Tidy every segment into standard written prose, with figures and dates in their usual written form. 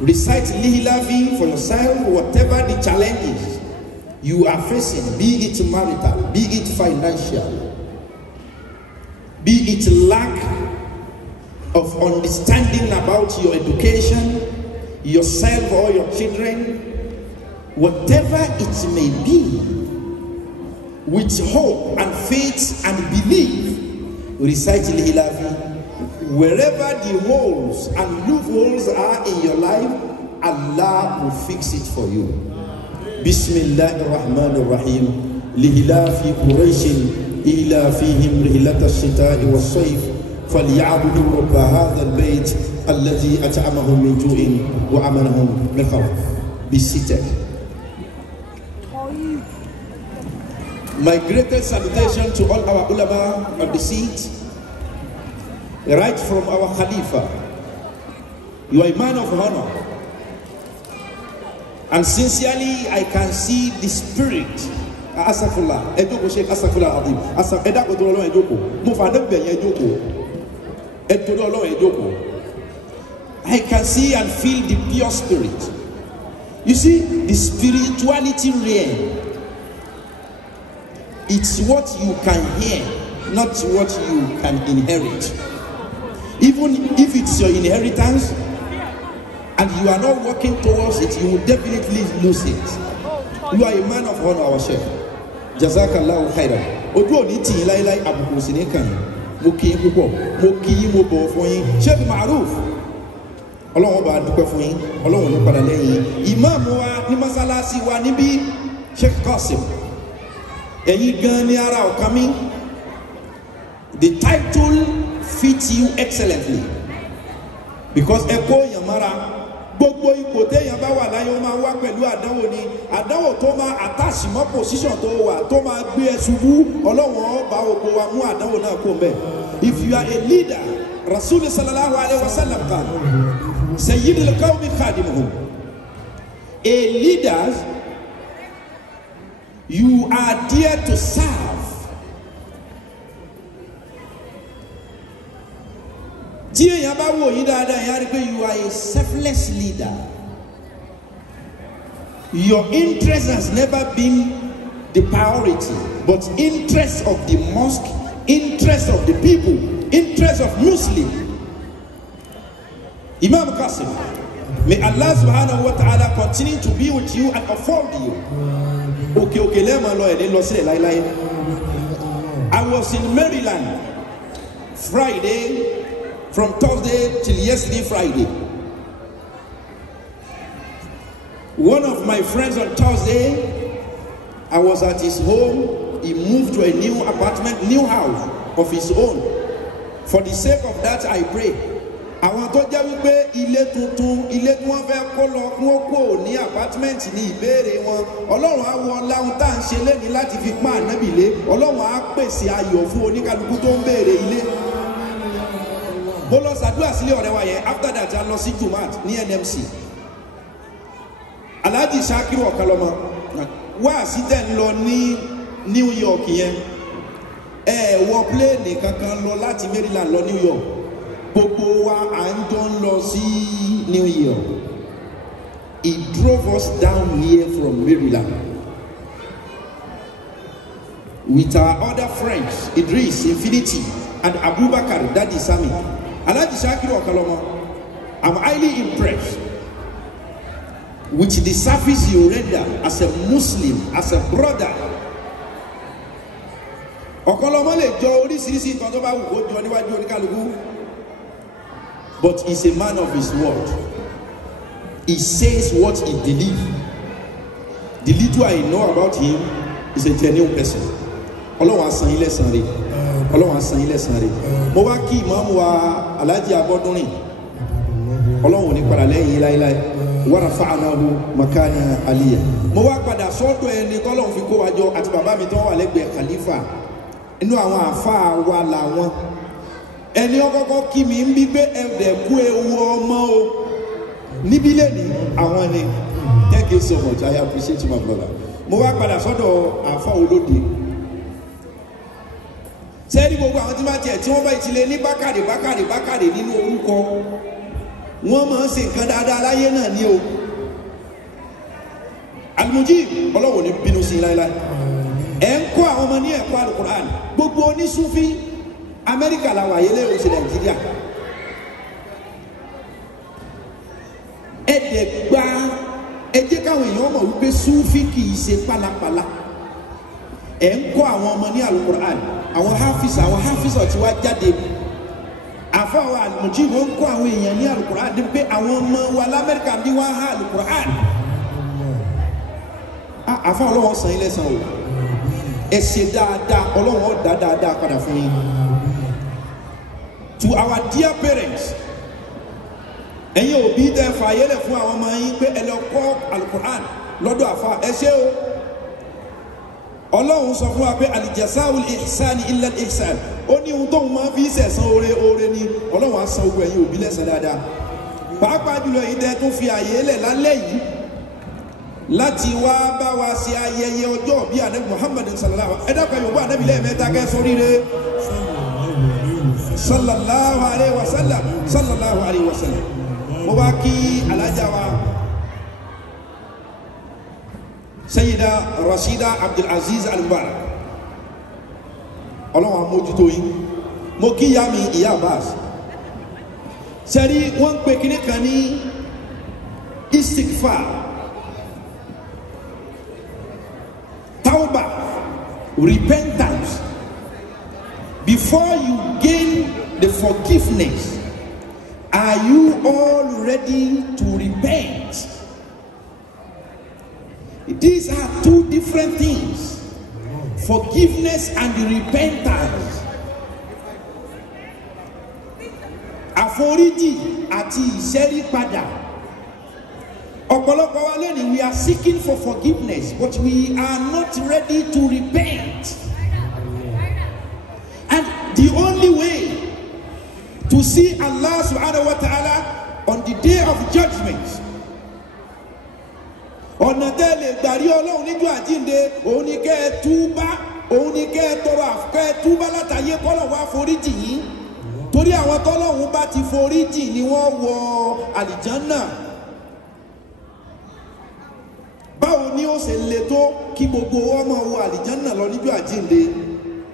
Recite Lihilavi for yourself, whatever the challenges you are facing, be it marital, be it financial, be it lack of understanding about your education, yourself or your children, whatever it may be, with hope and faith and belief, recite Lihilavi. Wherever the holes and loopholes are in your life, Allah will fix it for you. Bismillahir Rahmanir Rahim. Lihilafi Qurayshin ilafihim rihlata ash-shita'i was-sayf falyabudu rabb hadha al-bayt alladhi at'amahum min ju'in wa amanahum min khawf. Be seated. My greatest salutation to all our ulama on the seat, right from our Khalifa. You are a man of honor, and sincerely I can see the spirit. Asafullah, Edoko Sheikh Asafullah Adim, Edako Dolo Edoko, Mufanebe Edoko, Edolo Edoko. I can see and feel the pure spirit. You see, the spirituality realm, it's what you can hear, not what you can inherit. Even if it's your inheritance and you are not working towards it, you will definitely lose it. You are a man of honor, our Sheikh. Jazakallahu khairan. Ojo ni ti lai abuku sinekan. Mo ki púpọ̀, mo ki mo bọ̀ fún yín. Sheikh Maruf. Ọlọ́run bá dúpẹ́ fún yín. Ọlọ́run ló padà lẹ́yìn. Imam wa ní mọ́sálásí wa níbí, Sheikh Qasim. Ẹ̀yin gan ni ara ọ̀kan mi. The title fits you excellently, because Eko Yamara gbogbo ipò téèyàn bá wà láyé ó máa wá pẹ̀lú àdánwò ni, àdánwò tó máa attach mọ́ position tó wà tó máa gbé ẹ ṣubú. Ọlọ́run bá gbogbo wa mú àdánwò náà kó mbẹ̀. If you are a leader, Rasul sallallahu alaihi wasallam qala sayyidul qawmi khadimuhum. A leader, you are there to serve. You are a selfless leader. Your interest has never been the priority, but interest of the mosque, interest of the people, interest of Muslim. Imam Qasim, may Allah subhanahu wa ta'ala continue to be with you and afford you. I was in Maryland Friday, from Thursday till yesterday Friday. One of my friends on Thursday, I was at his home. He moved to a new apartment, new house of his own. For the sake of that, I pray. I want to tell you, ilé tuntun, ilé tí wọ́n fẹ́ kó lọ kún ó kó ní apartment ní ìbéèrè wọn. Ọlọ́run á wọ láhùn tá à ń ṣe lẹ́ni láti fi pán ànábì lé. Ọlọ́run á pèsè ayọ̀ fún oníkálukú tó ń béèrè ilé. Bolo sadua sílé ọ̀rẹ́ wa yẹn. After that, I lost Jumat ní NMC. Alhaji Shakiru Ọ̀kanlọ́mọ wá sí tẹ̀ ń lọ ní New York yẹn. Wọ plane kankan lọ láti Maryland lọ New York. Gbogbo wa à ń jọ ń lọ sí New York. He drove us down here from Maryland with our other friends, Idris, Infinity, and Abubakar, Daddy Sami. Alhaji Shakiru Ọ̀kanlọ́mọ, I'm highly impressed with the service you render as a Muslim, as a brother. Ọ̀kanlọ́mọ lè jọ oríṣiríṣi nǹkan tó bá wù kó jọ níwájú oníkálukú, but he's a man of his word. He says what he believes. The little I know about him is a genuine person. Ọlọ́run á san yín lẹ́san rẹ̀. Ọlọ́run á san yín lẹ́san rẹ̀. Mo wá kí ìmáàmù wa Alhaji Abọ́dúnrìn. Ọlọ́run ò ní padà lẹ́yìn láíláí. Wa rafa'nahu makana aliyya. Mo wá padà sọ́dọ̀ ẹni tọ́lọ́run fi kó wa jọ àti bàbá mi tó wà lẹ́gbẹ̀ẹ́ Khalifa. Inú àwọn àfáà wa làwọn. Ẹni ọkọ̀kọ́ kí mi ń bí pé ẹ̀dẹ̀ kú ewu ọmọ o. Níbí lẹ́ni àwọn ni. Thank you so much. I appreciate you, my brother. Mo wá padà sọ́dọ̀ àfáà olóde. Sẹ́ni gbogbo àwọn tí máa tiẹ̀ tí wọ́n bá ìtìlẹ̀ ní bákàrè nínú orúkọ wọ́n máa ń ṣe nǹkan dáadáa láyé náà ní o. Al-Mujib Ọlọ́run ní bínú sí láíláí. Ẹ̀ ń kọ́ àwọn ọmọ ní ẹ̀kọ́ Al-Qur'an gbogbo onísúfí Amẹ́ríkà làwọn àyẹlẹ òsì Nàìjíríà. Ẹ̀dẹ̀ gba ẹ jẹ́ káwọn èèyàn mọ̀ wípé súfí kì í ṣe pálapàla. Ẹ̀ ń kọ́ àwọn ọmọ ní Al-Qur'an àwọn hafiz ọ̀tí wá jáde. Àfọwọ́ Al-Mujib wọ́n ń kọ́ àwọn èèyàn ní Al-Qur'an ní pé àwọn ọmọ wa l'Amẹ́ríkà bí wọ́n á ha Al-Qur'an. Àfọwọ́ Ọlọ́run san ilé san o. Ẹ ṣe dáadáa Ọlọ́run ó dá dáadáa padà fún yín. To our dear parents, ẹ̀yin òbí tẹ́ fàyẹ́lẹ̀ fún àwọn ọmọ yín pé ẹ lọ kọ́ Al-Qur'an lọ́dọ̀ àfa ẹ ṣé o. Ọlọ́run sọ fún wa pé al-jazaa'ul ihsani illa al-ihsan. Ó ní ohun tóun máa fi ṣẹ̀san oore ni Ọlọ́run á san ogun ẹ̀yin òbí lẹ́san dáadáa. Pàápàá jùlọ yìí tẹ́ tó fi àyè lẹ̀ lálẹ́ yìí láti wá bá wa ṣe ayẹyẹ ọjọ́ bí Ànábì Muhammad sallallahu alaihi wa sallam. Ẹ dákun Yorùbá Ànábì lẹ́ẹ̀mẹ́ta kẹ́ sóríire. Sallallahu alaihi wa sallam. Sallallahu alaihi wa sallam. Mo bá kí alájà wa Sayyida Rashida Abdul Aziz Al-Mubarak. Ọlọ́run àmójútó yín. Mo kí ìyá mi ìyá Abbas. Sẹ́rí wọ́n ń pè kíní kan ní istighfar, tauba, repentance. Before you gain the forgiveness, are you all ready to repent? These are two different things. Forgiveness and repentance. Àforíjì àti ìṣẹ́rípadà. Ọ̀pọ̀lọpọ̀ wa lónìí we are seeking for forgiveness but we are not ready to repent. And the only way to see Allah subhanahu wa ta'ala on the day of judgment, ọ̀nà tẹ́lẹ̀ gbàrí Ọlọ́run níjọ́ àjíǹde òun ni kẹ́ ẹ túbá, òun ni kẹ́ ẹ tọrọ àfẹ́ túbá látàyé kọ́lọ̀ wá foríjì yín torí àwọn tọ́lọ́run bá ti foríjì ni wọ́n wọ àlìjánà. Báwo ni ó ṣe le tó kí gbogbo wọn máa wọ àlìjánà lọ níjọ́ àjíǹde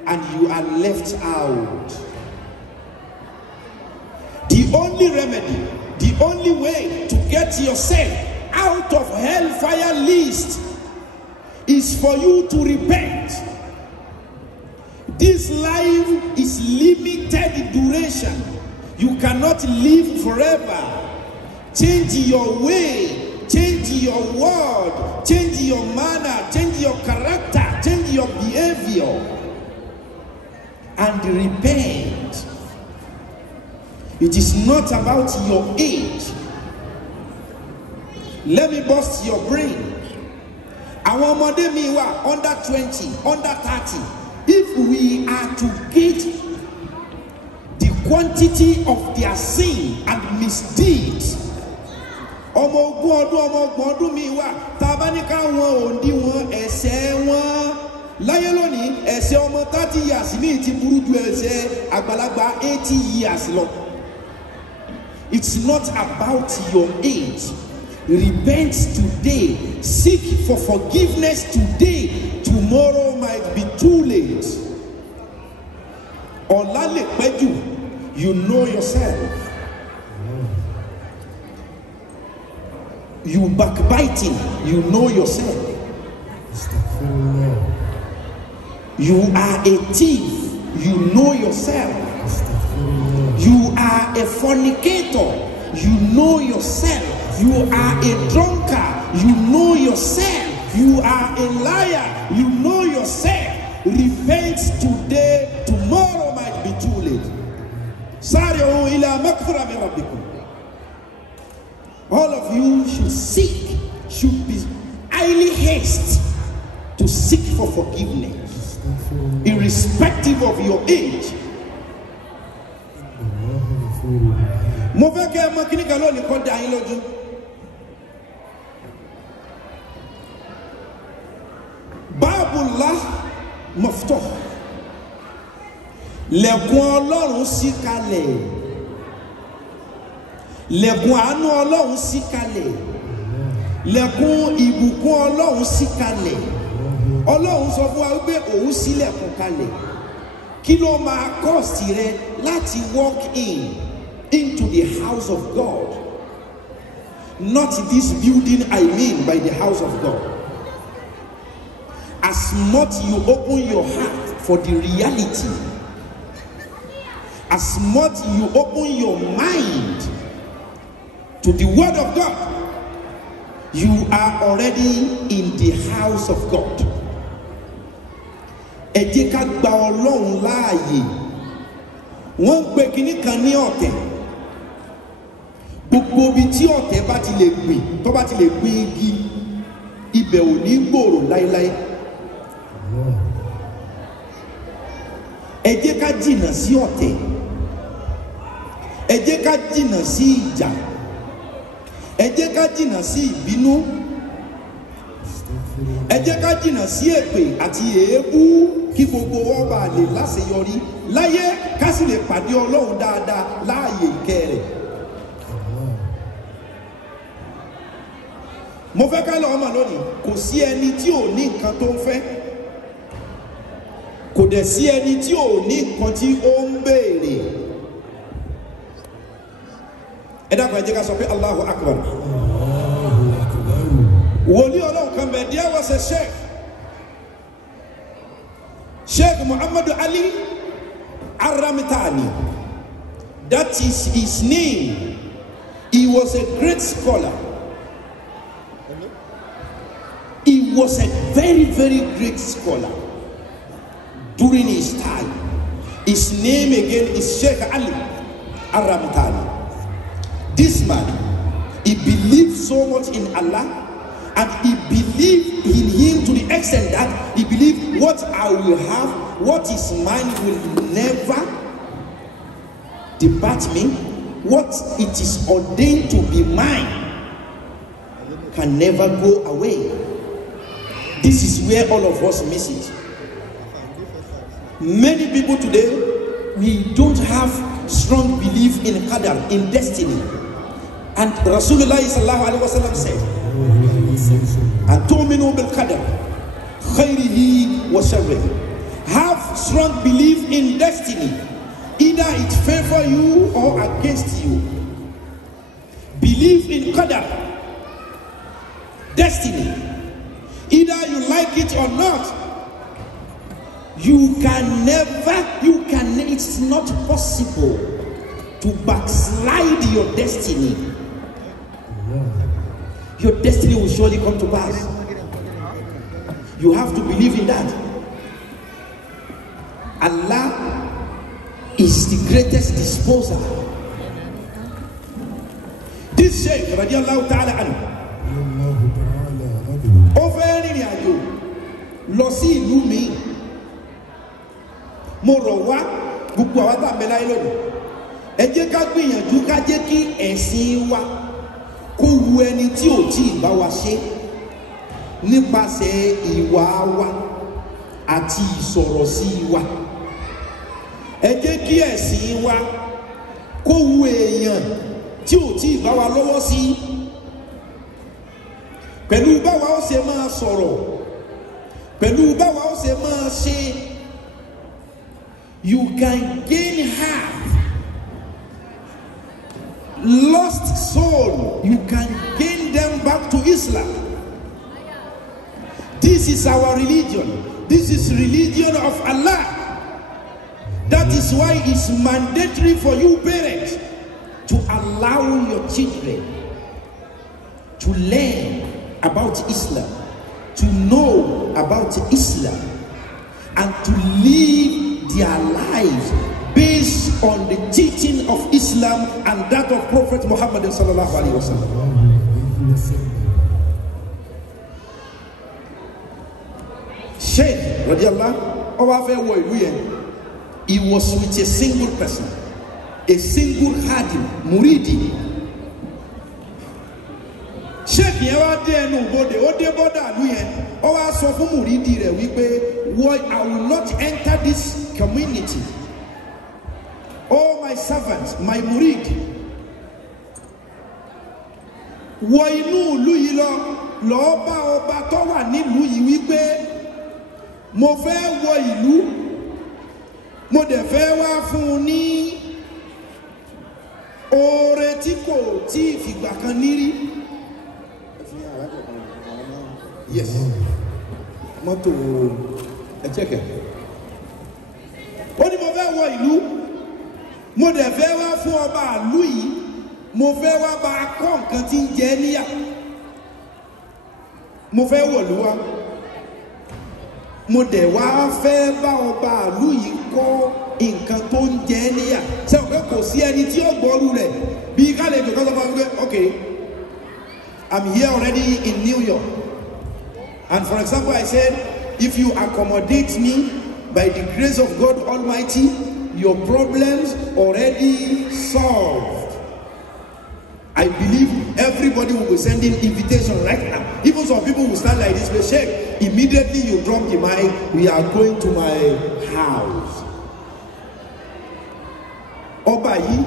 and you are left out? The only remedy, the only way to get yourself out of hellfire list is for you to repent. This life is limited in duration. You cannot live forever. Change your way, change your word, change your manner, change your character, change your behavior, and repent. It is not about your age. Let me bust your brain. Àwọn ọmọdé mi wà under 20, under 30. If we are to get the quantity of their sin and misdeeds, ọmọ ọgbọ̀n ọdún mi wà tabanika wọn òǹdí wọn ẹ̀ṣẹ̀ wọn láyé lónìí ẹ̀ṣẹ̀ ọmọ 30 years ní ti burú ju ẹ̀ṣẹ̀ àgbàlagbà 80 years lọ. It's not about your age. Repent today. Seek for forgiveness today. Tomorrow might be too late. Ọ̀la lè pẹ́ jù. You know yourself. You backbiting. You know yourself. You are a thief. You know yourself. You are a fornicator. You know yourself. You are a drunkard. You know yourself. You are a liar. You know yourself. Repent today. Tomorrow might be too late. Sari'u ila maghfirah min rabbikum. All of you should seek, should be highly haste to seek for forgiveness, irrespective of your age. Mo fẹ́ kẹ́ ẹ mọ̀ kíní kan lónìí kọ́ da yín lójú. Babullah maftuh. Lẹ̀kùn Ọlọ́run ṣí kalẹ̀. lẹ̀kùn àánú Ọlọ́run ṣí kalẹ̀, lẹ̀kùn ìbùkún Ọlọ́run ṣí kalẹ̀. Ọlọ́run sọ fún wa wípé òun ṣílẹ̀kùn kalẹ̀. Kí ló máa cost rẹ láti walk into the house of God? Not this building, I mean by the house of God. As much you open your heart for the reality, as much you open your mind to the word of God, you are already in the house of God. Ẹ jẹ́ ká gba Ọlọ́run láàyè. Wọ́n gbé kinní kan ní ọ̀tẹ̀. Gbogbo ibi tí ọ̀tẹ̀ bá ti lè gbìn, tó bá ti lè gbìn igi, ibẹ̀ ò ní gbòòrò láéláé. Ẹ jẹ́ ká jìnnà sí ọ̀tẹ̀. Ẹ jẹ́ ká jìnnà sí ìjà. Ẹ jẹ́ ká jìnnà sí ìbínú. Ẹ jẹ́ ká jìnnà sí èpè àti èébú kí gbogbo wa bá lè láṣeyọrí láyé, ká sì lè pàdé Ọlọ́run dáadáa láàyè ìkẹ́ rẹ̀. Mo fẹ́ ká lọ ọmọ lónìí, kò sí ẹni tí ò ní nǹkan tó ń fẹ́, kò dẹ̀ sí ẹni tí ò ní nǹkan tí ó ń béèrè. Ẹ dákun ẹ jẹ́ ká sọ pé Allahu Akbar. Wòlíì Ọlọ́run kan bẹ̀, there was a Sheikh Muhammad Ali Aramitani. That is his name. He was a great scholar. He was a very, very great scholar during his time. His name again is Sheikh Ali Aramitani. This man, he believed so much in Allah, and he believed in him to the extent that he believed what I will have, what is mine will never depart me. What it is ordained to be mine can never go away. This is where all of us miss it. Many people today, we don't have strong belief in qadar, in destiny. And Rasulullah sallallahu alaihi wasallam said, "And tu'minu bil qadar, khayrihi wa sharrihi." Have strong belief in destiny. Either it favor you or against you. Believe in qadar, destiny. Either you like it or not. It's not possible to backslide your destiny. Your destiny will surely come to pass. You have to believe in that. Allah is the greatest disposer. This Sheikh radiallahu ta'ala anhu, over ìrìn àjò lọ sí ìlú mi, mo rọ̀ wá gbogbo àwọn tá a mẹ́láyé lónìí, ẹ jẹ́ ká gbìyànjú ká jẹ́ kí ẹ̀sìn wa kó wu ẹni tí ò tí ì bá wa ṣe nípasẹ̀ ìwà wa àti ìsọ̀rọ̀ sí wa. Ẹ jẹ́ kí ẹ̀sìn wa kó wu èèyàn tí ò tí ì bá wa lọ́wọ́ sí, pẹ̀lú báwa ó ṣe máa sọ̀rọ̀, pẹ̀lú báwa ó ṣe máa ṣe. You can gain half. Lost soul, you can gain them back to Islam. This is our religion. This is religion of Allah. That is why it's mandatory for you parents to allow your children to learn about Islam, to know about Islam, and to live their lives based on the teaching of Islam and that of Prophet Muhammad sallallahu alaihi wasallam. Sheikh radiallahu anhu, he was with a single person, a single khadim, muridi. Sheikh yẹn wá dé ẹnu bode, ó dé bọ́dà lú yẹn, ó wá sọ fún muridi rẹ̀ wípé, I will not enter this community. Oh my servants, my murid, wọ inú ìlú yìí lọ bá ọba tó wà nílùú yìí wípé mo fẹ́ wọ ìlú, mo dẹ̀ fẹ́ wá fún un ní oore tí kò tí ìfìgbà kan nírí. Yes, mọ́tò ẹ̀jẹ̀kẹ̀. Ó ní mo fẹ́ wọ ìlú, mo dẹ̀ fẹ́ wá fún ọba ìlú yìí, mo fẹ́ wá bá a kọ́ nǹkan tí ń jẹ níyà. Mo fẹ́ wọ̀lú wa, mo dẹ̀ wá fẹ́ bá ọba ìlú yìí kọ́ nǹkan tó ń jẹ níyà. Ṣé o pé kò sí ẹni tí ó gbọ́rú rẹ̀ bí kálejò kan tó bá wípé okay, I'm here already in New York. And for example, I said, if you accommodate me by the grace of God Almighty, your problems already solved. I believe everybody will be sending invitation right now. Even some people will stand like this, but Sheikh, immediately you drop the mic, we are going to my house. Ọba yìí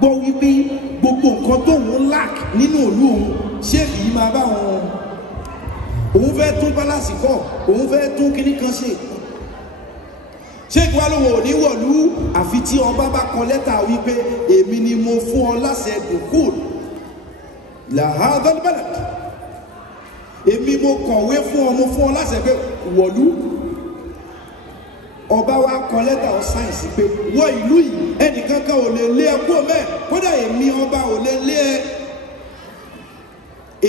gbọ́ wípé gbogbo nǹkan tó ń lack nínú ìlú òun, Sheikh yìí máa bá wọn. Òun fẹ́ tún pálásì kọ́, òun fẹ́ tún kíní kan ṣe. Sheikh wa lóhùn òní wọ̀lú àfi tí ọba bá kọ lẹ́tà wípé èmi ni mo fún ọ láṣẹ dùkúl làhádọ́n balad. Èmi mo kọ̀wé fún ọ, mo fún ọ láṣẹ pé wọ̀lú. Ọba wa kọ lẹ́tà ọ sáyẹ̀nsì pé wọ ìlú yìí ẹnìkankan ò lè lé ẹ kúrò mẹ́ẹ̀, kódà èmi ọba ò lè lé ẹ.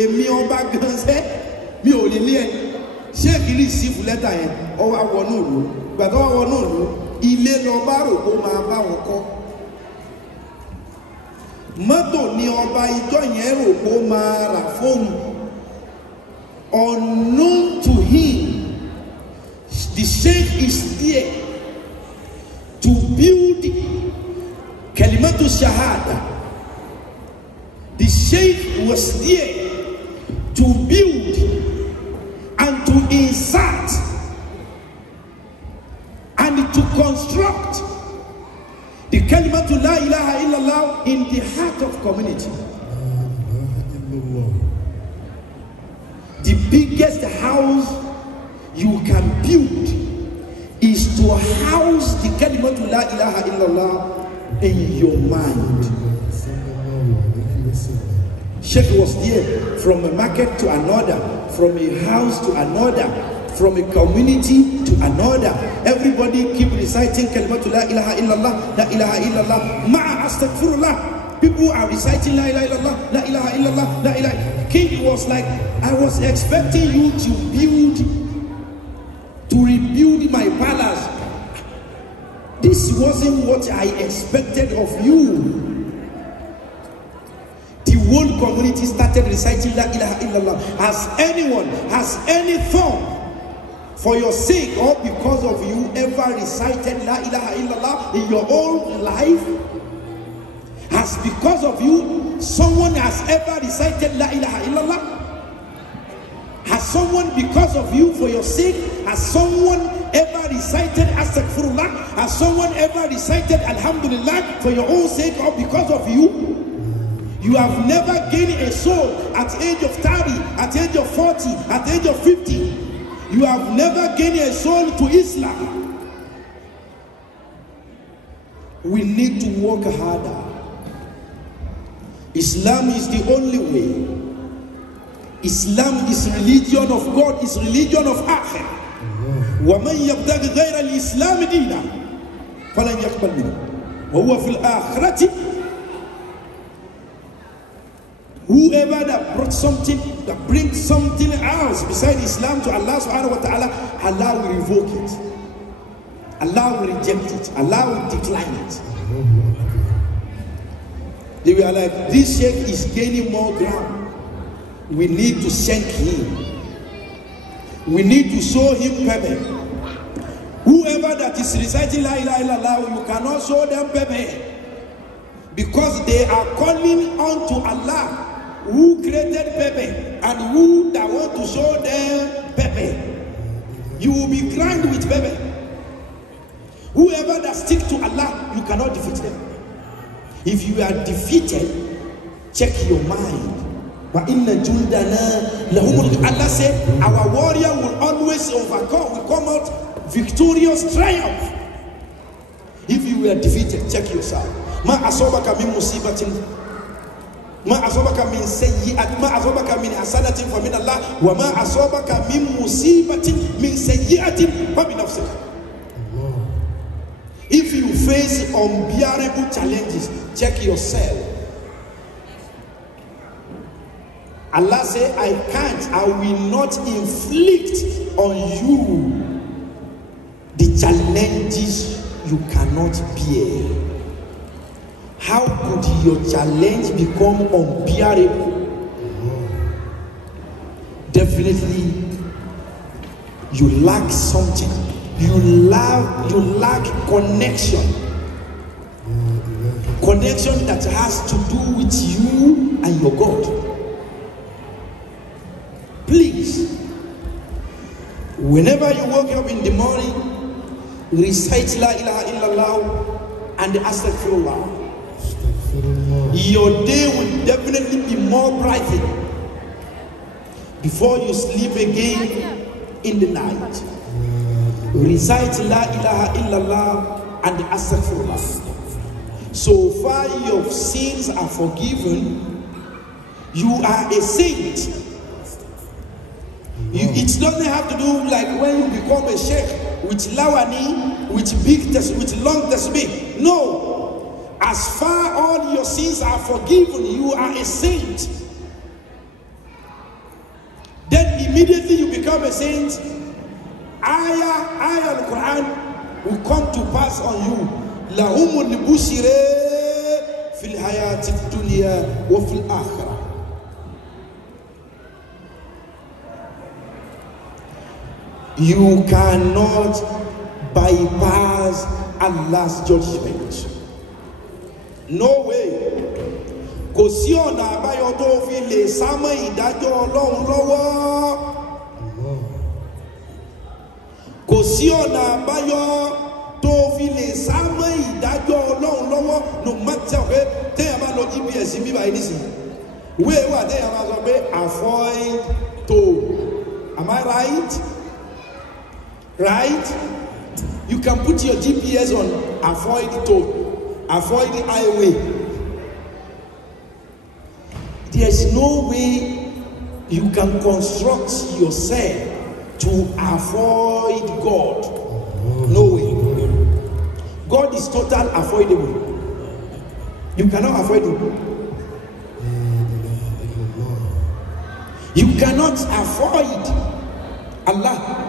Èmi ọba gansẹ́ mi ò lè lé ẹ. Sheikh rìsífù lẹ́tà yẹn ọ wá wọnú ìlú. Gbàtọ́ wá wọnú ìlú, ilé lọ bá rò kó máa bá wọn kọ́. Mọ́tò ni ọba ìjọ yẹn rò kó máa rà fóun. Unknown to him, the Sheikh is there to build Kalimatu Shahada. The Sheikh was there to build and to insert and to construct the Kalimatu La ilaha illallah in the heart of community. The biggest house you can build is to house the Kalimatu La ilaha illallah in your mind. Sheikh was there from a market to another, from a house to another, from a community to another. Everybody keep reciting Kalimatu La ilaha illallah, La ilaha illallah, Ma'a astaghfirullah. People are reciting La ilaha illallah, La ilaha illallah, La ilaha. King was like, I was expecting you to rebuild my palace. This wasn't what I expected of you. The whole community started reciting La ilaha illallah. Has any thought for your sake or because of you ever recited La ilaha illallah in your own life? Has because of you someone has ever recited La ilaha illallah? Has someone because of you for your sake, has someone ever recited Astaghfirullah? Has someone ever recited Alhamdulillah for your own sake or because of you? You have never gained a soul at the age of 30, at the age of 40, at the age of 50. You have never gained a soul to Islam. We need to work harder. Islam is the only way. Islam is religion of God, is religion of akhirah. وَمَنْ يَبْتَغِ غَيْرَ الْإِسْلَامِ دِينًا فَلَنْ يَقْبَلْ مِنْهُ وَهُوَ فِي الْآخِرَةِ. Whoever that brought something, that brings something else beside Islam to Allah subhanahu wa ta'ala, Allah will revoke it. Allah will reject it. Allah will decline it. They were like, this sheikh is gaining more ground. We need to shank him. We need to show him pebble. Whoever that is reciting La ilaha illallah, you cannot show them pebble, because they are calling on to Allah who created pebble and who that want to show them pebble. You will be grand with pebble. Whoever that stick to Allah, you cannot defeat them. If you are defeated, check your mind. Allah said, our warrior will always overcome, will come out victorious, triumph. If you were defeated, check yourself. Ma asabaka min musibatin, ma asabaka min sayyi'at, ma asabaka min hasanatin fa min Allah, wa ma asabaka min musibatin min sayyi'atin fa bi nafsika. If you face unbearable challenges, check yourself. Allah said, I will not inflict on you the challenges you cannot bear. How could your challenge become unbearable? Definitely, you lack something. You lack connection. Connection that has to do with you and your God. Please, whenever you wake up in the morning, recite La ilaha illallah and astaghfirullah. Your day will definitely be more brightened before you sleep again in the night. Recite La ilaha illallah and astaghfirullah. So far your sins are forgiven. You are a saint. It doesn't have to do like when you become a sheikh with lawani, with with long tasbih. No. As far all your sins are forgiven, you are a saint. Then immediately you become a saint. Ayah al-Quran will come to pass on you. Lahumul bushire fil hayati dunya wa fil akhirah. You cannot bypass Allah's judgment. No way. Kò sí ọ̀nà àbáyọ tó fi lè sámọ́ ìdájọ́ Ọlọ́run lọ́wọ́. Kò sí ọ̀nà àbáyọ tó fi lè sámọ́ ìdájọ́ Ọlọ́run lọ́wọ́. No matter pé téèyàn bá lọ GPS bí báyìí nísìnyí. Wíwà téèyàn bá sọ pé avoid toll. Am I right? Right? You can put your GPS on avoid toll, avoid the highway. There's no way you can construct yourself to avoid God. No way. God is total avoidable. You cannot avoid him. You cannot avoid Allah.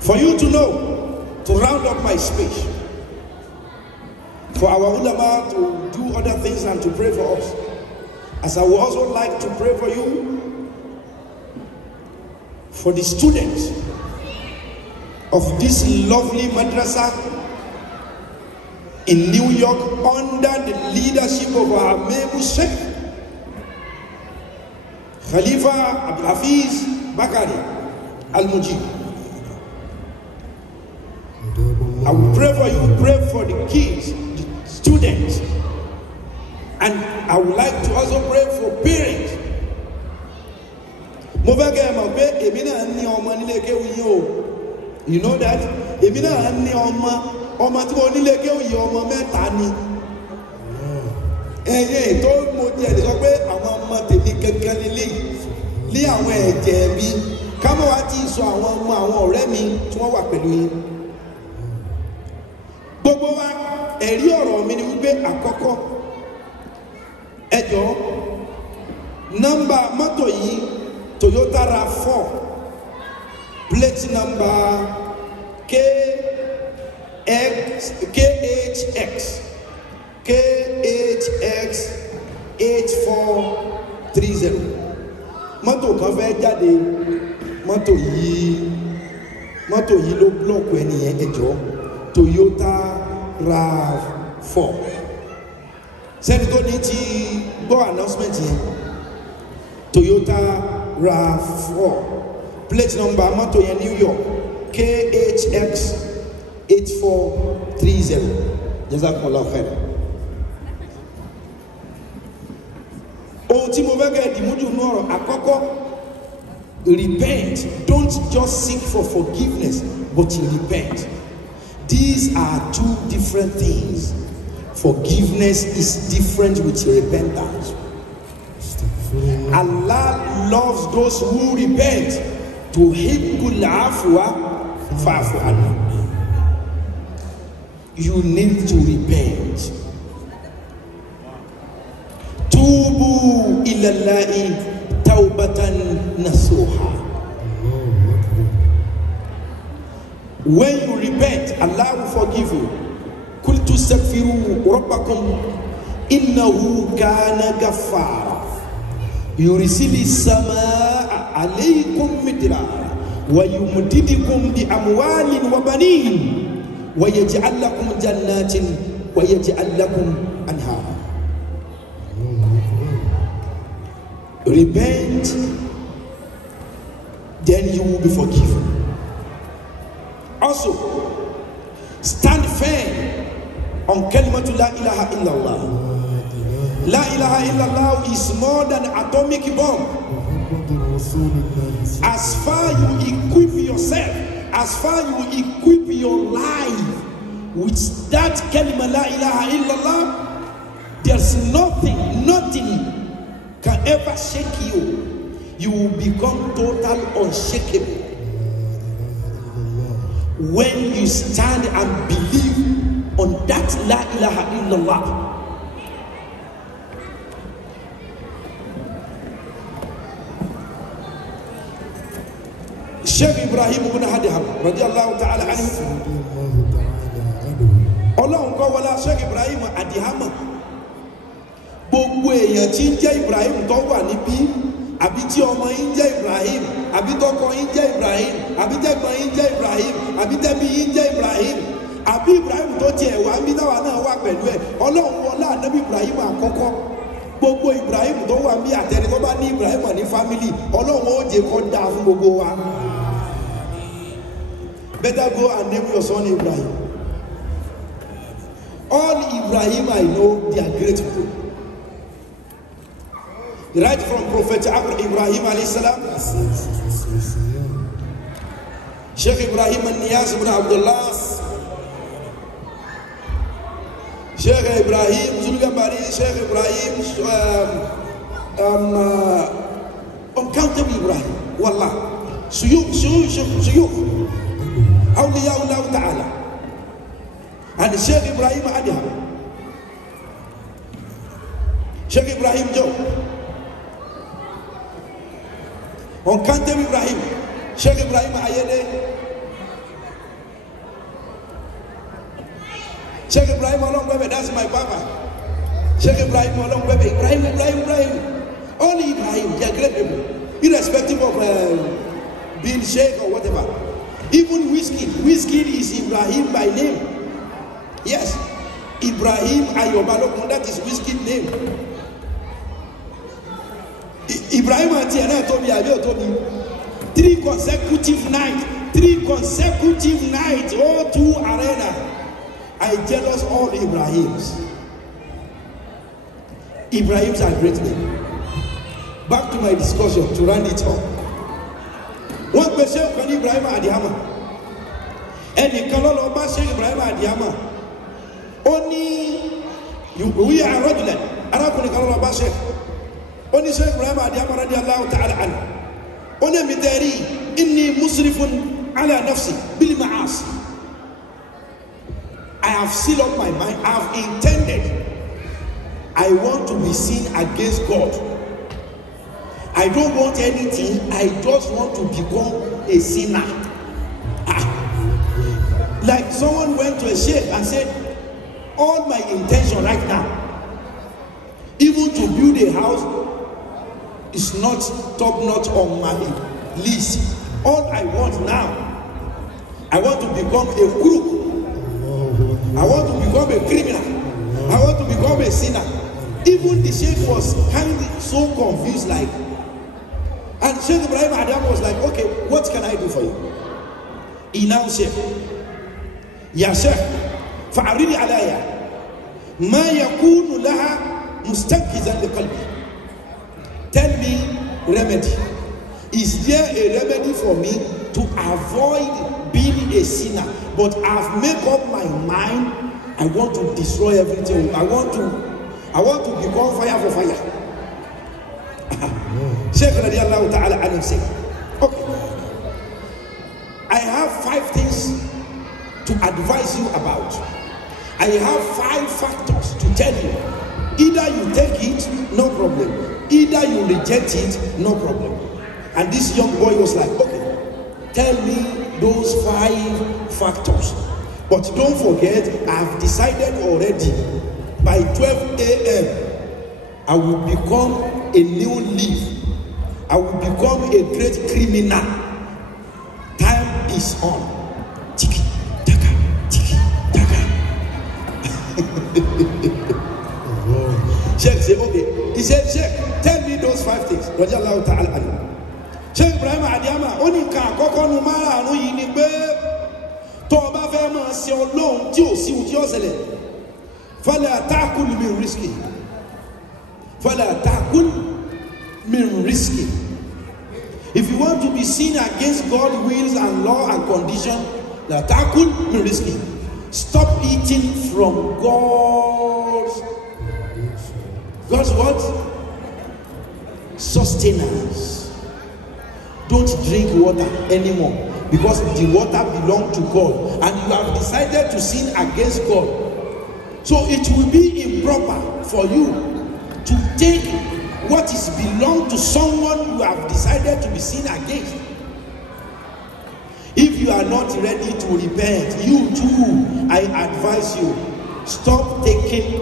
For you to know, to round up my speech, for our ulama to do other things and to pray for us, as I would also like to pray for you, for the students of this lovely madrasa in New York under the leadership of our Mebu Sheikh Khalifa Abdul Hafiz Bakari Al-Mujib. I will pray for you, pray for the kids, the students, and I would like to also pray for parents. You know that? Gbogbo wa ẹ̀rí ọ̀rọ̀ mi ni wípé àkọ́kọ́ ẹjọ́ nọ́mbà mọ́tò yìí Toyota RAV4 plate number KHX 8430 mọ́tò kan fẹ́ jáde mọ́tò yìí ló blọ́ọ̀kù ẹnìyẹn ẹjọ́ Toyota RAV4. Sẹ́ni tó ní ti gbọ́ announcement yẹn. Toyota RAV4. Plate number mọ́tò yẹn New York. KHX 8430. Jazakumullahu khairan. ohun tí mo fẹ́ kẹ́ di mójú nù ọ̀rọ̀ àkọ́kọ́, repent. Don't just seek for forgiveness, but you repent. These are two different things. Forgiveness is different with repentance. Allah loves those who repent. Tuhibbul afwa fa'fu anhu. You need to repent. Tubu ilallahi tawbatan nasuha. When you repent, Allah will forgive you. Qultu astaghfiru rabbakum innahu kana ghaffara yursilu samaa alaykum midrara wa yumdidukum bi amwalin wa banin wa yaj'al lakum jannatin wa yaj'al lakum anhara. Repent, then you will be forgiven. Also, stand firm on kalimatu la ilaha illallah. La ilaha illallah is more than atomic bomb. As far you equip yourself, as far you equip your life with that kalima la ilaha illallah, there's nothing can ever shake you. You will become total unshakable when you stand and believe on that la ilaha illallah. Sheikh Ibrahim ibn Adham radiyallahu ta'ala anhu, Ọlọ́run kọ́ wọlá Sheikh Ibrahim Adham. Gbogbo èèyàn tí ń jẹ́ Ibrahim tó wà níbí, àbí tí ọmọ yín jẹ́ Ibrahim, àbí tọkọ yín jẹ́ Ibrahim, àbí tẹ̀gbọ́n yín jẹ́ Ibrahim, àbí tẹ̀bí yín jẹ́ Ibrahim, àbí Ibrahim tó tiẹ̀ wá ń bí táwa náà wà pẹ̀lú ẹ̀. Ọlọ́run wọlá ànábì Ibrahim àkọ́kọ́. Gbogbo Ibrahim tó wà ń bí àtẹni tó bá ní Ibrahim ní fámìlì, Ọlọ́run ó jẹ́ kó dáa fún gbogbo wa. Better go and name your son Ibrahim. All Ibrahim I know, they are great people. Right from Prophet Ibrahim alayhi salam, Sheikh Ibrahim al-Niyaz ibn Abdullah, Sheikh Ibrahim Zulgambari, Sheikh Ibrahim uncountable Ibrahim, wallah, Suyuk Awliya Allah Ta'ala, and Sheikh Ibrahim Adham, Sheikh Ibrahim Joe, uncountable Ibrahim, Sheikh Ibrahim Ayede, Sheikh Ibrahim Along Bebe, that's my papa. Sheikh Ibrahim Along Bebe, Ibrahim. Only Ibrahim, they are great people, irrespective of being Sheikh or whatever. Even Wizkid is Ibrahim by name. Yes, Ibrahim Ayobalokun, that is Wizkid name. Ibrahim Atiana told me 3 consecutive nights, all 2 arena. I jealous all Ibrahims. Ibrahims are great men. Back to my discussion to round it up. One question from Ibrahim Adham. And the color of Sheikh Ibrahim Adham. Only we are regular. Arakuni color of Sheikh. Only Sheikh Ibrahim Adham radiallahu ta'ala anhu. Only midari inni musrifun ala nafsi bil ma'asi. I have sealed up my mind. I have intended. I want to be seen against God. I don't want anything. I just want to become a sinner. Like someone went to a sheikh and said, all my intention right now, even to build a house, is not top notch on my list. All I want now, I want to become a crook. I want to become a criminal. I want to become a sinner. Even the sheikh was kind of so confused, like, and Sheikh Ibrahim Adham was like, okay, what can I do for you? He now said, Ya Sheikh, fa'arini alaya ma yakunu laha mustakizan liqalbi. remedy? Is there a remedy for me to avoid being a sinner? But I've made up my mind. I want to destroy everything. I want to become fire for fire. Sheikh radiallahu ta'ala anhu said, okay, I have 5 things to advise you about. I have 5 factors to tell you. Either you take it, no problem. Either you reject it, no problem. And this young boy was like, okay, tell me those 5 factors. But don't forget, I've decided already, by 12 a.m., I will become a new leaf. I will become a great criminal. Time is on. Tiki, taka, tiki, taka. Sheikh said, okay. He said, Sheikh, tell me those 5 things. Radiallahu ta'ala anhu. Sheikh Ibrahim Adiyama, oni ka koko nu mara anu yi ni pe to ba fe ma se Ọlọ́hun tí ó sí tí ó ṣẹlẹ̀. Fala ta'kul min rizqi. Fala ta'kul min rizqi. If you want to be seen against God's wills and law and condition, la ta'kul min rizqi. Stop eating from God's what? Sustenance. Don't drink water anymore, because the water belongs to God and you have decided to sin against God. So it will be improper for you to take what is belong to someone you have decided to be sin against. If you are not ready to repent, you too, I advise you, stop taking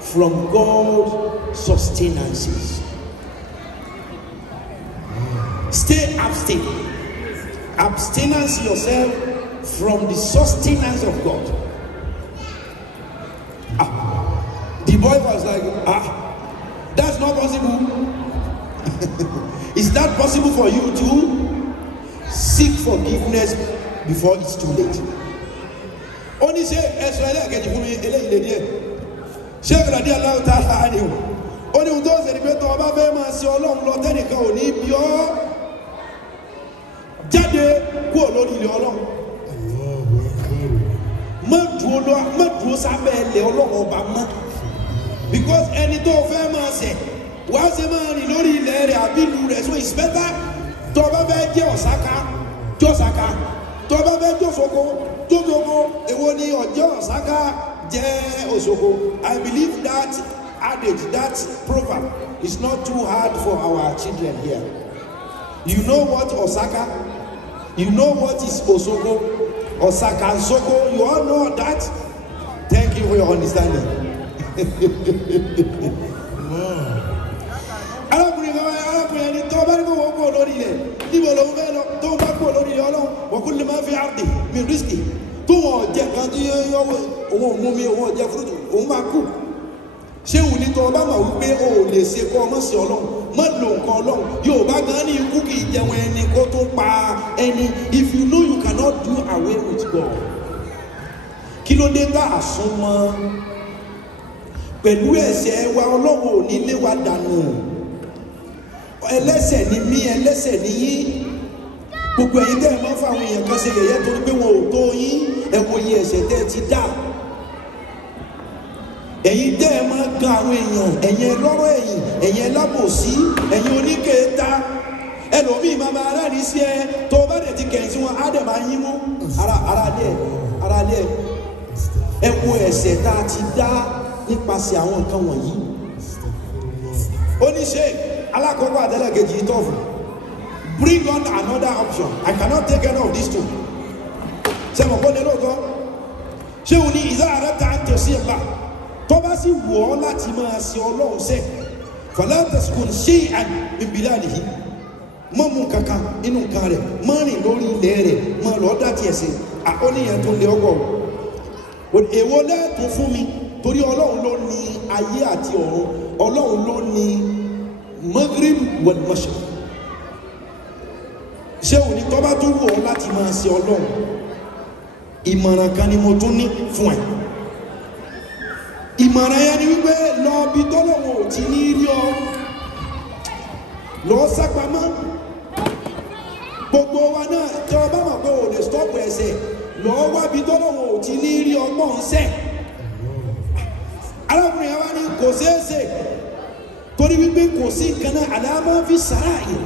from God's sustenances. Stay abstain. Abstinence yourself from the sustenance of God. The boy was like, that's not possible. Is that possible for you to seek forgiveness before it's too late? Only say, Sheikh radiallahu ta'ala anhu. Only those that repent to Ọba fẹ́ máa ṣe Ọlọ́run lọ tẹ́nìkan ò ní bí ọ́ jáde kúrò lórí ilé Ọlọ́run. Má dúró sábẹ́ ilé Ọlọ́run ọba mọ́. Because ẹni tó fẹ́ máa ṣẹ̀ wá ṣe máa rìn lórí ilẹ̀ rẹ̀ àbí ìlú rẹ̀. So it's better tó bá fẹ́ jẹ́ Ọ̀sáká jọ́sáká, tó bá fẹ́ jósoko èwo ni ọjọ́ Ọ̀sáká jẹ́ Òṣogbo. I believe that adage, that proverb is not too hard for our children here. You know what Osaka? You know what is Osoko? Osaka, Soko, you all know that? Thank you for your understanding. Ṣé òun ní tọ́ ọba mà wípé o ò lè ṣe kọ́ ọmọ sí Ọlọ́run, má lo nǹkan Ọlọ́run. Yorùbá gan ní ikú kì í jẹun ẹni kó tó pa ẹni. If you know you cannot do away with God, kí ló dé tá àsúnmọ́ pẹ̀lú ẹ̀ṣẹ̀ wa? Ọlọ́run ò ní lé wa dànù. Ẹlẹ́ṣẹ̀ ni mí, ẹlẹ́ṣẹ̀ ni yín. Gbogbo ẹ̀yin tẹ́ ẹ máa ń fa àwọn èèyàn kan ṣe yẹ̀yẹ́ torí pé wọn ò tó yín. Ẹ wo iye ẹ̀ṣẹ̀ tẹ́ ẹ ti dá. Ẹ̀yin tẹ́ ẹ máa gan àwọn èèyàn, ẹ̀yin ẹlọ́rọ̀ ẹ̀yìn, ẹ̀yin ẹlábòsí, ẹ̀yin oníkèéta. Ẹlòmíì máa máa rẹ́rìn sí ẹ tó bá dẹ̀ ti kẹ̀yìn sí wọn á dẹ̀ máa yín mú. Ara lé ẹ wo ẹ̀ṣẹ̀ tá a ti dá nípasẹ̀ àwọn nǹkan wọ̀nyí. Ó ní ṣe alákọ̀ọ́kọ́ àtẹlẹ́kejì tọ́fù. Bring on another option. I cannot take any of these two. Ṣé mo kọ́ ní lóòótọ́? Ṣé o ní ìzá àrẹ ta ń tẹ̀sí ẹ̀la? Tó bá sì wọ̀ ọ́ láti máa ṣe Ọlọ́run sẹ́, fala taskun shay'an min biladihi. Mọ́ mú kankan nínú nǹkan rẹ̀, mọ́ rìn lórí ilẹ̀ rẹ̀, mọ́ lọ́ọ́ dá tiẹ̀ sí. Àkọ́níyàn tó lé ọgọ́. Èwo lẹ́ẹ̀tún fún mi torí Ọlọ́run ló ní ayé àti ọ̀run. Ọlọ́run ló ní Maghrib wal Mashriq. Ṣé òní tó bá tún wọ̀ ọ́ láti máa ṣe Ọlọ́run? Ìmọ̀ràn kan ni mo tún ní fún ẹ. Ìmọ̀ràn yẹn ni wípé lọ bí tọ́lọ́wọ́ ò ti ní rí ọ. lọ sápamọ́. Gbogbo wa náà tí ọba mọ̀ pé ò lè stop ẹsẹ̀ lọ́ọ́ wábi tọ́lọ́wọ́ ò ti ní rí ọgbọ́n sẹ́. Arákùnrin yẹn wá ní kò ṣeé ṣe torí wípé kò sí nǹkan náà àdámọ́ fi sàrà yìí,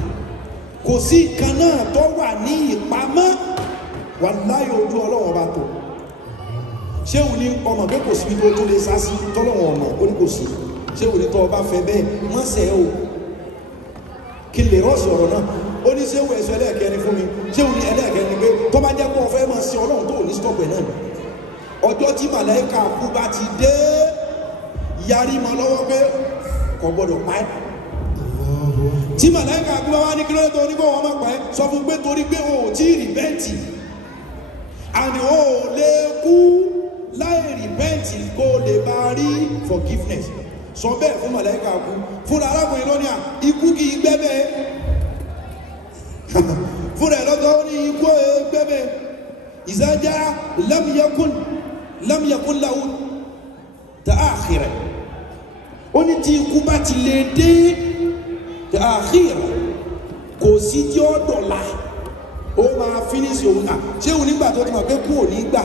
kò sí nǹkan náà tó wà ní ìpamọ́ wàláhì ojú Ọlọ́run bá tó. Ṣé òní ọmọ pé kò síbi tó lè sá sí tọ́lọ́run ọmọ ó ní kò sí. Ṣé òní tó ọba fẹ́ bẹ́ẹ̀ má ṣe o kí lè rọ́ọ̀sì ọ̀rọ̀ náà. Ó ní ṣé wo ẹ̀sọ́ ẹlẹ́ẹ̀kẹrin fún mi, ṣé òní ẹlẹ́ẹ̀kẹrin pé tó bá jẹ́ pé ọ̀fẹ́ máa ṣe Ọlọ́run tó ní stop ẹ̀ náà. Ọjọ́ tí màláíkà kú bá ti dé yarí mọ́ lọ́wọ́ pé kò gbọ́dọ̀ pa ẹ́. Tí màláíkà kú bá wá ní kílódé tó ní kó wọn má pa ẹ́, sọ fún pé torí pé o ò tí ì rìbẹ́ǹtì àní o ò lè kú láì rìbẹ́ǹtì kó o lè bá rí forgiveness. Sọ bẹ́ẹ̀ fún màláíkà kú. Fúnra arákùnrin lónìí à ikú kì í gbẹ́ bẹ́ẹ̀. Fúnra ẹ̀ lọ́jọ́ ó ní ikú gbẹ́ bẹ́ẹ̀. Ìsájá lam yakun lahu ta'akhira. Ó ní tí ikú bá ti lè dé ta'akhira kò sí tí ó dọ̀la ó máa fínísì òun náà. Ṣé òun nígbà tó ti mọ̀ pé kú ò ní gbà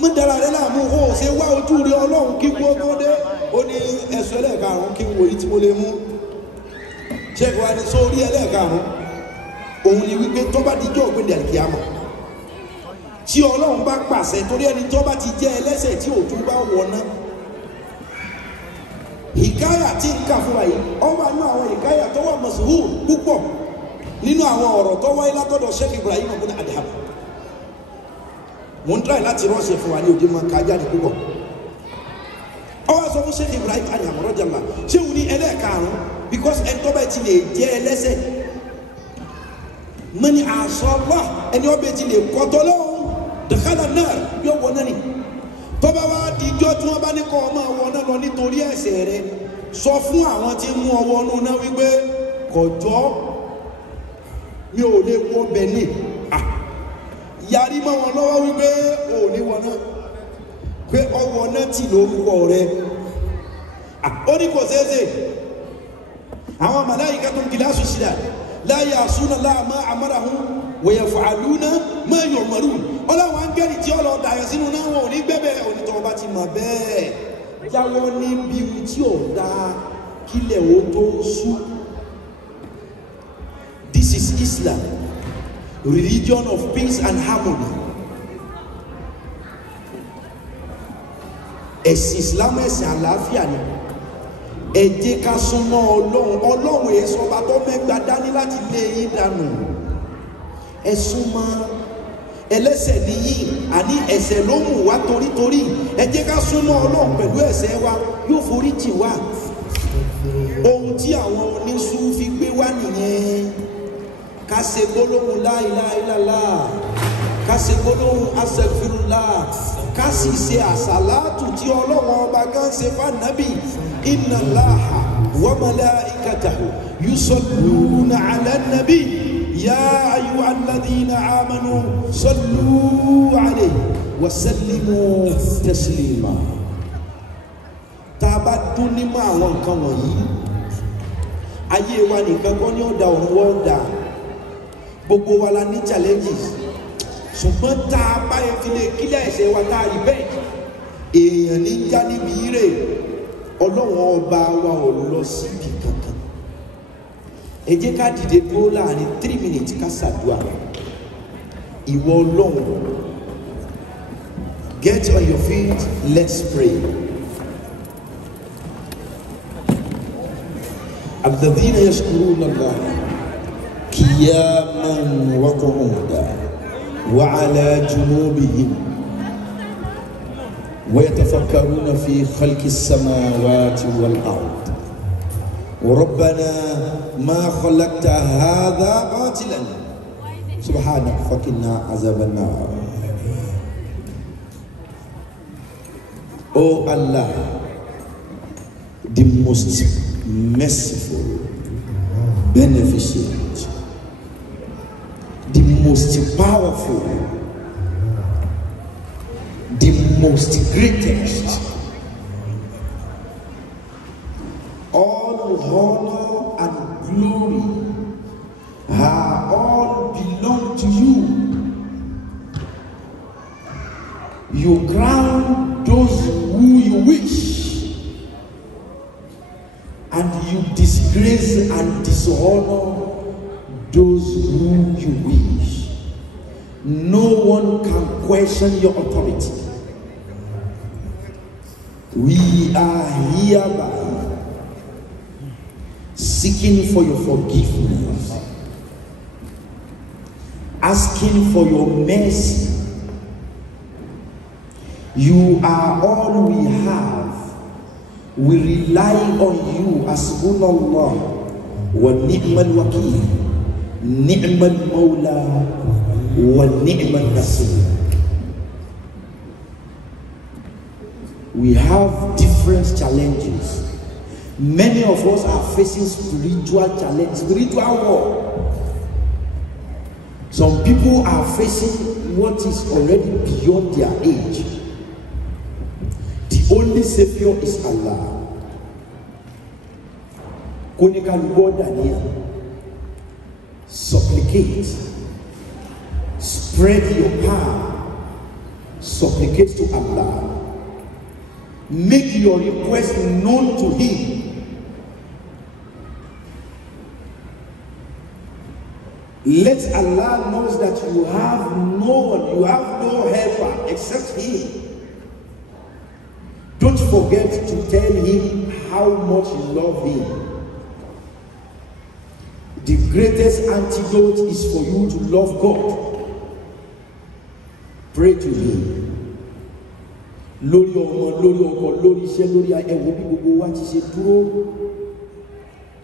mú dára rẹ láàmú ó ṣe wá ojú rí Ọlọ́run kí kú ó tó dé. Ó ní ẹ̀sùn ẹlẹ́ẹ̀karùn-ún kí n wòye tí mo lè mú. Ṣé kò wá ní sórí ẹlẹ́ẹ̀karùn-ún òun ni wípé tó bá dijọ́ ògbéǹde àlìkíyámọ̀ tí Ọlọ́run bá pàṣẹ torí ẹni tó bá ti jẹ́ ẹlẹ́ṣẹ̀ tí òtún bá wọná. Hìkáyà tí ń kà fún wa yìí ọ wà nínú àwọn hìkáyà tó wà mashhur púpọ̀ nínú àwọn ọ̀rọ̀ tó wáyé látọ̀dọ̀ Sheikh Ibrahim ibn Adham. Mo ń try láti rọ́ọ̀ṣẹ̀ fún wa ní òde máa kájà ní púpọ̀. Ọ wá sọ fún Sheikh Ibrahim Adham radiyallahu ṣé òun ní ẹlẹ́ẹ̀karùn-ún because ẹni tó bá ti lè jẹ́ ẹlẹ́ṣẹ̀ mani asọ́lá ẹni ọbẹ̀ ti lè kọ́tọ́ lọ́wọ́ dakhala náà yóò wọ náà ni. Tọ́ba wa dijọ́ tí wọ́n bá ní kọ́ ọ máa wọ náà lọ nítorí ẹ̀ṣẹ̀ rẹ sọ fún àwọn tí ń mú ọwọ́ nù náà wípé kọjọ́ mi ò lè wọ bẹ̀lẹ̀ yarí mọ́ wọn lọ́wọ́ wípé ò ní wọ náà pé ọwọ́ náà ti lórúkọ rẹ. Ó ní kò ṣeéṣe àwọn malaikatun gilasu shidad la ya'suna Allaha ma amarahum wa yaf'aluna ma yu'marun. Ọlọ́run áńgẹ́lì tí ó lọ dàyẹ̀ sínú náà wọn ò ní gbẹ́bẹ̀ onítọ̀ ọba ti mọ̀ bẹ́ẹ̀ jáwọ́ níbi tí ò dá kílẹ̀ ó tó sú. This is Islam, religion of peace and harmony. Ẹ̀sìn Islam ẹ̀sìn àlàáfíà ni. Ẹ jẹ́ ká súnmọ́ Ọlọ́run. Ọlọ́run èso ọba tó mẹ́gbàá dání láti lé yín dànù. Ẹ súnmọ́ ẹlẹ́ṣẹ̀ nìyí àní ẹ̀ṣẹ̀ ló mú wá torítorí. Ẹ jẹ́ ká súnmọ́ Ọlọ́run pẹ̀lú ẹ̀ṣẹ̀ wa yóò forí jì wá. Ohun tí àwọn oníṣúfí gbé wá nìyẹn. Ká ṣe gbólóhùn la ilaha illallah, ká ṣe gbólóhùn astaghfirullah, ká sì ṣe àsàlátù tí Ọlọ́run ọba gan ṣe fánàbì. Inna Allaha wa malaikatahu yusalluna ala nabi ya ayyuhalladhina amanu sallu alayhi wa sallimu taslima. Tá a bá dún ní mọ́ àwọn nǹkan wọ̀nyí ayé wa nìkan kọ́ ní ọ̀dà ọ̀run wọ́n dà. Gbogbo wa la ní challenges ṣùgbọ́n tá a bá yẹ fi lè kílẹ̀ ẹ̀ṣẹ̀ wa tá a rí bẹ́ẹ̀ èèyàn ní já níbi ire Ọlọ́run ọba wa ò lọ síbi kankan. Ẹ jẹ́ ká dìde dúró láàrin 3 minutes ká ṣàdúrà. Ìwọ Ọlọ́run, get on your feet, let's pray. الذين يشكرون الله قياما وقعودا وعلى جنوبهم ويتفكرون في خلق السماوات والأرض وربنا ما خلقت هذا باطلا سبحانك فقنا عذاب النار. Oh Allah, the most merciful, beneficent, the most powerful, the most greatest. all honor and glory are all belong to you. You crown those who you wish, and you disgrace and dishonor those who you wish. No one can question your authority. We are hereby seeking for your forgiveness, asking for your mercy. You are all we have. We rely on you. Hasbunallah wa ni'mal wakil, ni'mal mawla wa ni'mal nasir. We have different challenges. Many of us are facing spiritual challenge, spiritual war. Some people are facing what is already beyond their age. The only Savior is Allah. Konikan God Daniel, supplicate, spread your power, supplicate to Allah. Make your request known to Him. Let Allah know that you have no one, you have no helper except Him. Don't forget to tell Him how much you love Him. The greatest antidote is for you to love God. Pray to Him. Lórí ọmọ, lórí ọkọ, lórí iṣẹ́, lórí ẹwọ bí gbogbo wa ti ṣe dúró.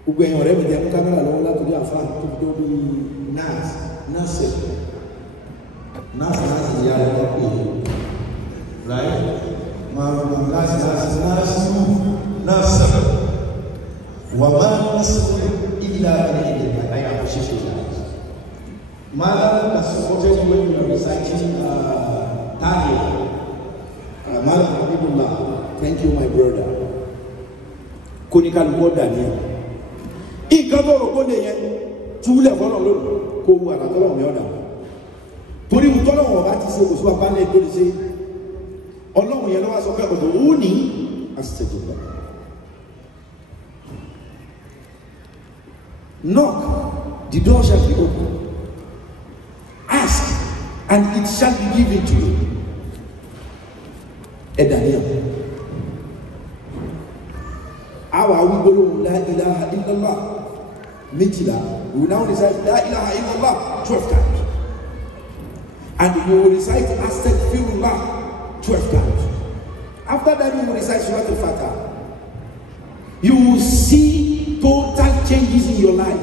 Gbogbo ẹ̀yàn ọ̀rẹ́ mi dẹ̀ mú kámẹ́rà lọ́wọ́ látòrí àfáà tó fi tó bí nọ́ọ̀sì ìyá rẹ̀ wọ́n pè é. Right? Nọ́ọ̀sì. Wà máa ń sọ ìlà ẹ̀rẹ́ àyà àṣìṣe ìlà. Máa ń supported you when you are reciting Daniel. Thank you, my brother. Konikan God Daniel. Ìkàbọ̀ òkú lè yẹn túlẹ̀ fọ́nà lónìí kó wù àtàtọ́lọ̀ mi ọ̀dà. Torí mo tọ́lọ̀ wọ̀ bá ti ṣe òṣùwà pálẹ̀ tó lè ṣe. Ọlọ́run yẹn lọ́wọ́ sọ pé ọ̀dọ̀ òun ní àṣìṣẹ́jọba. Knock, the door shall be open. Ask, and it shall be given to you. Daniel. Our we la ilaha illallah. Mitila. We will now recite la ilaha illallah 12 times. And we will recite astaghfirullah 12 times. After that, we will recite Surah Al-Fatah. You will see total changes in your life.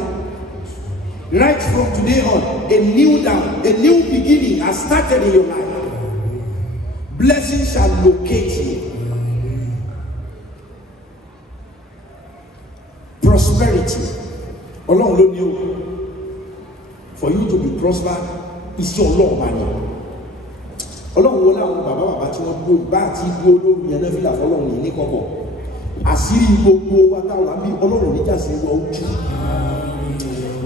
Right from today on, a new beginning has started in your life. Blessings shall locate you. Prosperity. Ọlọ́run ló ní o. For you to be prospered is your law, man. Ọlọ́run wọlé àwọn bàbá tí wọ́n dúró bá àti dúró lórí yẹn náà fi là fọlọ́run yìí ní kọ́kọ́. Àṣírí gbogbo wa táwọn àbí Ọlọ́run níjà sí wa ojú.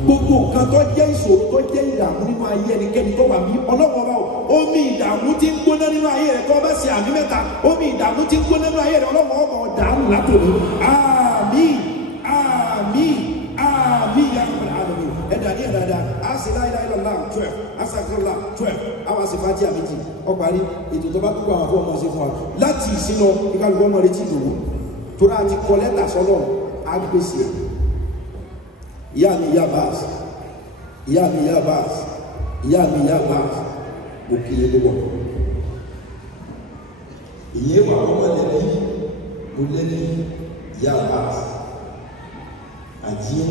Gbogbo nǹkan tó jẹ́ ìṣòro tó jẹ́ ìdààmú nínú ayé ẹnikẹ́ni tó wà ní Ọlọ́run ọba omi ìdààmú tí ń gbóná nínú ayé rẹ̀ tó bá ṣe àmì mẹ́ta omi ìdààmú tí ń gbóná nínú ayé rẹ̀ Ọlọ́run ọba ọ̀dàrú látòní. Àmín àmín àmín ya Rabbal alamin. Ẹ̀dá ní ẹ̀dá a sì la ilaha illallah 12 astaghfirullah 12 àwọn àṣìfàtì àmìjì ọparí ètò tó bá kúkú àwọn afọ́ ọmọ sí fún wa láti ìsinú ìkàlùkù ọmọ retí ìdòwò tó rà ti kọ lẹ́tà sọ́lọ́ agbèsè. Ìyá mi ìyá báàsì, ìyá mi ìyá báàsì, ìyá mi ìyá báàsì, òkè lébọ̀. Ìyé wà ọmọ lẹ́bí, mo lé ní ìyá báàsì, àjíyé,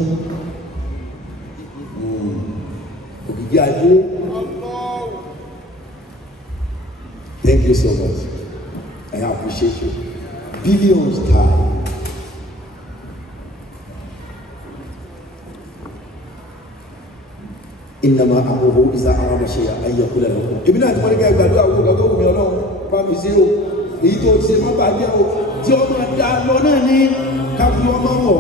òkìkí ajé. Thank you so much. I appreciate you. Billions time. Innama amruhu iza arada shay'an an yaqula lahu. Èmi náà ti wọ́n ní ká gbàdúrà owó kan tó wù mí Ọlọ́run bá mi ṣe o èyí tó ṣe má bàjẹ́ o tí ọmọ ẹ̀dá lọ náà ní Come your mama.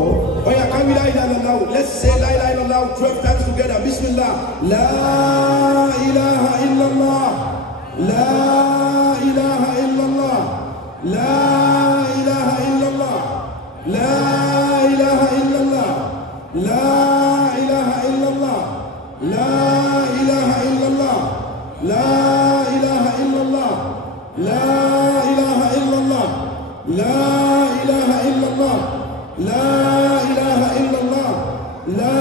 Oh yeah, can we la ilaha illallah? Let's say la ilaha illallah 12 times together. Bismillah. La ilaha illallah. La ilaha illallah. La ilaha illallah. La ilaha illallah. La ilaha illallah. La ilaha illallah. La ilaha illallah. La ilaha illallah. La ilaha illallah. La ilaha illallah. La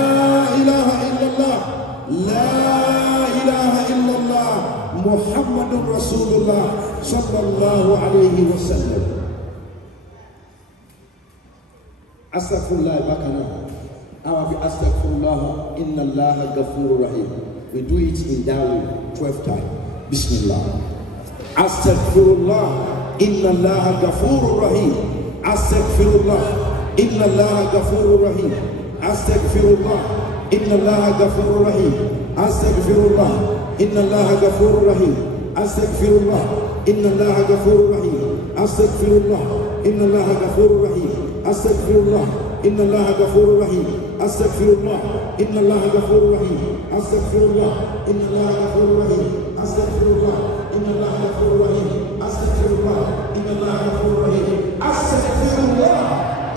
ilaha illallah. La ilaha illallah. Muhammadur Rasulullah sallallahu alayhi wa sallam. Astaghfirullah bakana. Our astaghfirullah inna Allah ghafurur rahim. We do it in Dawood 12 times. Bismillah. Astaghfirullah inna Allah ghafurur rahim. Astaghfirullah inna Allah ghafurur rahim. Astaghfirullah inna Allah ghafurur rahim. Astaghfirullah inna Allah ghafurur rahim. Astaghfirullah inna Allah ghafurur rahim. Astaghfirullah inna Allah ghafurur rahim. Astaghfirullah inna Allah ghafurur rahim. Astaghfirullah inna Allah ghafurur rahim. Astaghfirullah inna Allah ghafurur rahim. Astaghfirullah inna Allah ghafurur rahim. Astaghfirullah inna Allah ghafurur rahim. Astaghfirullah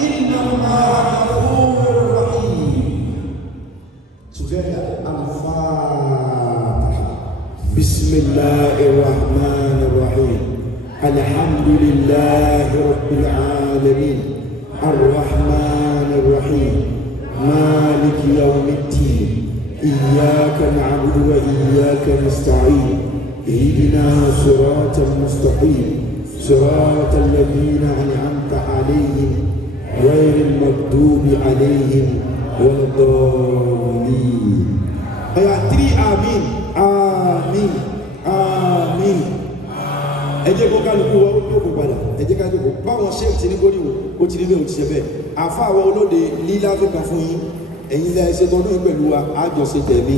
inna Allah ghafurur rahim. Together, Al-Fatiha. Bismillahirrahmanirrahim. Alhamdulillahi Rabbil Alameen. Ar-Rahmanir-Rahim. Malik Yawmiddin. Iyyaka na'budu wa iyyaka nasta'in. Ihdina siratal mustaqim. Siratal ladzina an'amta 'alaihim ghairil maghdubi 'alaihim waladdallin. Ayat 3 amin. Amin. Amin. Ẹ jẹ́ kó kálukú wa ó jókòó padà. Ẹ jẹ́ ká jókòó. Báwọn ṣe ti ní kó níwò ó ti ní bẹ́ẹ̀ ó ti ṣe bẹ́ẹ̀. Àfa àwọn olóde lílá tó kàn fún yín. Ẹ̀yin ilé ẹsẹ̀ tọdún pẹ̀lú wa àjọṣe tẹ̀mí.